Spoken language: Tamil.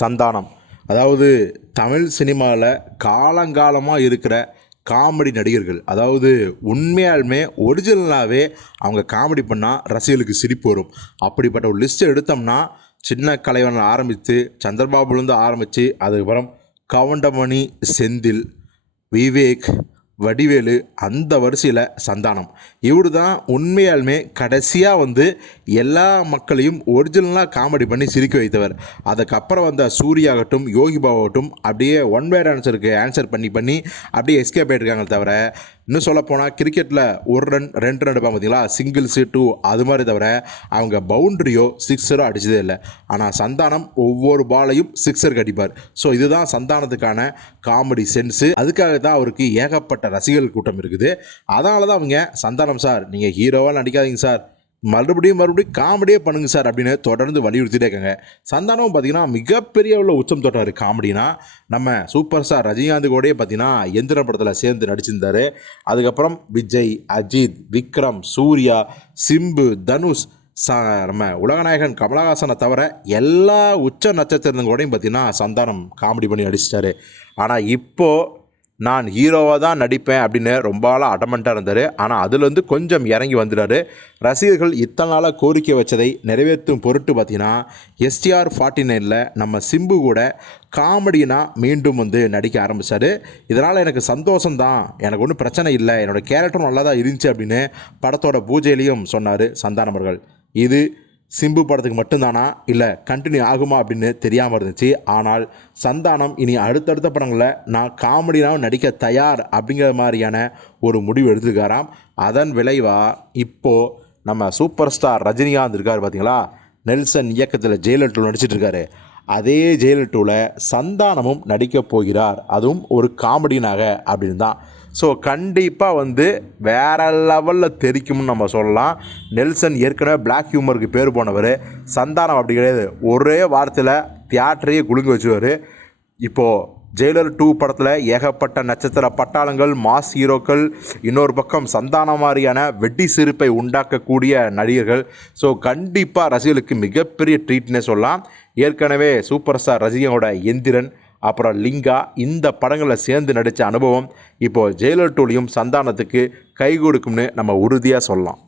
சந்தானம். அதாவது தமிழ் சினிமாவில் காலங்காலமாக இருக்கிற காமெடி நடிகர்கள். அதாவது உண்மையாலுமே ஒரிஜினலாகவே அவங்க காமெடி பண்ணால் ரசிகர்களுக்கு சிரிப்பு வரும். அப்படிப்பட்ட ஒரு லிஸ்ட்டை எடுத்தோம்னா சின்ன கலைவன் ஆரம்பித்து சந்திரபாபுலேருந்து ஆரம்பித்து அதுக்கப்புறம் கவுண்டமணி செந்தில் விவேக் வடிவேலு அந்த வரிசையில் சந்தானம். இவரு தான் உண்மையாலுமே கடைசியாக வந்து எல்லா மக்களையும் ஒரிஜினலாக காமெடி பண்ணி சிரிக்க வைத்தவர். அதுக்கப்புறம் வந்த சூர்யாகட்டும் யோகி பாபாகட்டும் அப்படியே ஒன் வேர்ட் ஆன்சருக்கு ஆன்சர் பண்ணி பண்ணி அப்படியே எஸ்கேப் ஆகிட்டுருக்காங்க தவிர இன்னும் சொல்லப்போனால் கிரிக்கெட்டில் ஒரு ரன் ரெண்டு ரன் எடுப்பாங்க பார்த்தீங்களா சிங்கிள்ஸு டூ அது மாதிரி தவிர அவங்க பவுண்ட்ரியோ சிக்ஸரோ அடித்ததே இல்லை. ஆனால் சந்தானம் ஒவ்வொரு பாலையும் சிக்ஸருக்கு அடிப்பார். ஸோ இதுதான் சந்தானத்துக்கான காமெடி சென்ஸு அதுக்காக தான் அவருக்கு ஏகப்பட்ட ரசிகர்கள் கூட்டம் இருக்குது. அதனால தான் அவங்க சந்தானம் சார் நீங்கள் ஹீரோவாக நடிக்காதீங்க சார் மறுபடியும் மறுபடியும் காமெடியே பண்ணுங்க சார் அப்படின்னு தொடர்ந்து வலியுறுத்திட்டே இருக்காங்க. சந்தானம் பார்த்தீங்கன்னா மிகப்பெரிய உள்ள உச்சம் தொட்டார் காமெடினா. நம்ம சூப்பர் ஸ்டார் ரஜினிகாந்த் கூடயே பார்த்தீங்கன்னா எந்திர படத்தில் சேர்ந்து நடிச்சிருந்தார். அதுக்கப்புறம் விஜய் அஜித் விக்ரம் சூர்யா சிம்பு தனுஷ் ச நம்ம உலகநாயகன் கமலஹாசனை தவிர எல்லா உச்ச நட்சத்திரங்க கூடயும் பார்த்தீங்கன்னா சந்தானம் காமெடி பண்ணி நடிச்சிட்டாரு. ஆனால் இப்போது நான் ஹீரோவாக தான் நடிப்பேன் அப்படின்னு ரொம்ப நாளாக அடமெண்ட்டாக இருந்தார். ஆனால் அதுலேருந்து கொஞ்சம் இறங்கி வந்துட்டாரு. ரசிகர்கள் இத்தனை நாளாக கோரிக்கை வச்சதை நிறைவேற்றும் பொருட்டு பார்த்தீங்கன்னா எஸ்டிஆர் ஃபார்ட்டி நைனில் நம்ம சிம்பு கூட காமெடினா மீண்டும் வந்து நடிக்க ஆரம்பித்தார் இதனால் எனக்கு சந்தோஷம்தான் எனக்கு ஒன்றும் பிரச்சனை இல்லை. என்னோடய கேரக்டரும் நல்லா தான் இருந்துச்சு அப்படின்னு படத்தோட பூஜையிலையும் சொன்னார் சந்தானமர்கள் இது சிம்பு படத்துக்கு மட்டும்தானா? இல்லை கண்டினியூ ஆகுமா அப்படின்னு தெரியாமல் இருந்துச்சு. ஆனால் சந்தானம் இனி அடுத்தடுத்த படங்களில் நான் காமெடினாவும் நடிக்க தயார் அப்படிங்கிற மாதிரியான ஒரு முடிவு எடுத்துருக்காராம். அதன் விளைவாக இப்போது நம்ம சூப்பர் ஸ்டார் ரஜினிகாந்த் இருக்கார் பார்த்தீங்களா நெல்சன் இயக்கத்தில் ஜெயலலிதா நடிச்சிட்டு இருக்காரு. அதே ஜெயலலிதாவில் சந்தானமும் நடிக்கப் போகிறார். அதுவும் ஒரு காமெடினாக அப்படின்னு தான் ஸோ கண்டிப்பாக வந்து வேறு லெவலில் தெரிக்கும்னு நம்ம சொல்லலாம். நெல்சன் ஏற்கனவே பிளாக் ஹியூமருக்கு பேர் போனவர். சந்தானம் அப்படி கிடையாது. ஒரே வாரத்தில் தியேட்டரையே குலுங்க வச்சுவார் இப்போது ஜெயிலர் டூ படத்தில் ஏகப்பட்ட நட்சத்திர பட்டாளங்கள் மாஸ் ஹீரோக்கள் இன்னொரு பக்கம் சந்தானம் மாதிரியான வெட்டி சிரிப்பை உண்டாக்கக்கூடிய நடிகர்கள். ஸோ கண்டிப்பாக ரசிகர்களுக்கு மிகப்பெரிய ட்ரீட்னே சொல்லலாம். ஏற்கனவே சூப்பர் ஸ்டார் ரசிகனோட எந்திரன் அப்புறம் லிங்கா இந்த படங்களில் சேர்ந்து நடித்த அனுபவம் இப்போது ஜெயிலர் டூலையும் சந்தானத்துக்கு கை கொடுக்கும்னு நம்ம உறுதியாக சொல்லலாம்.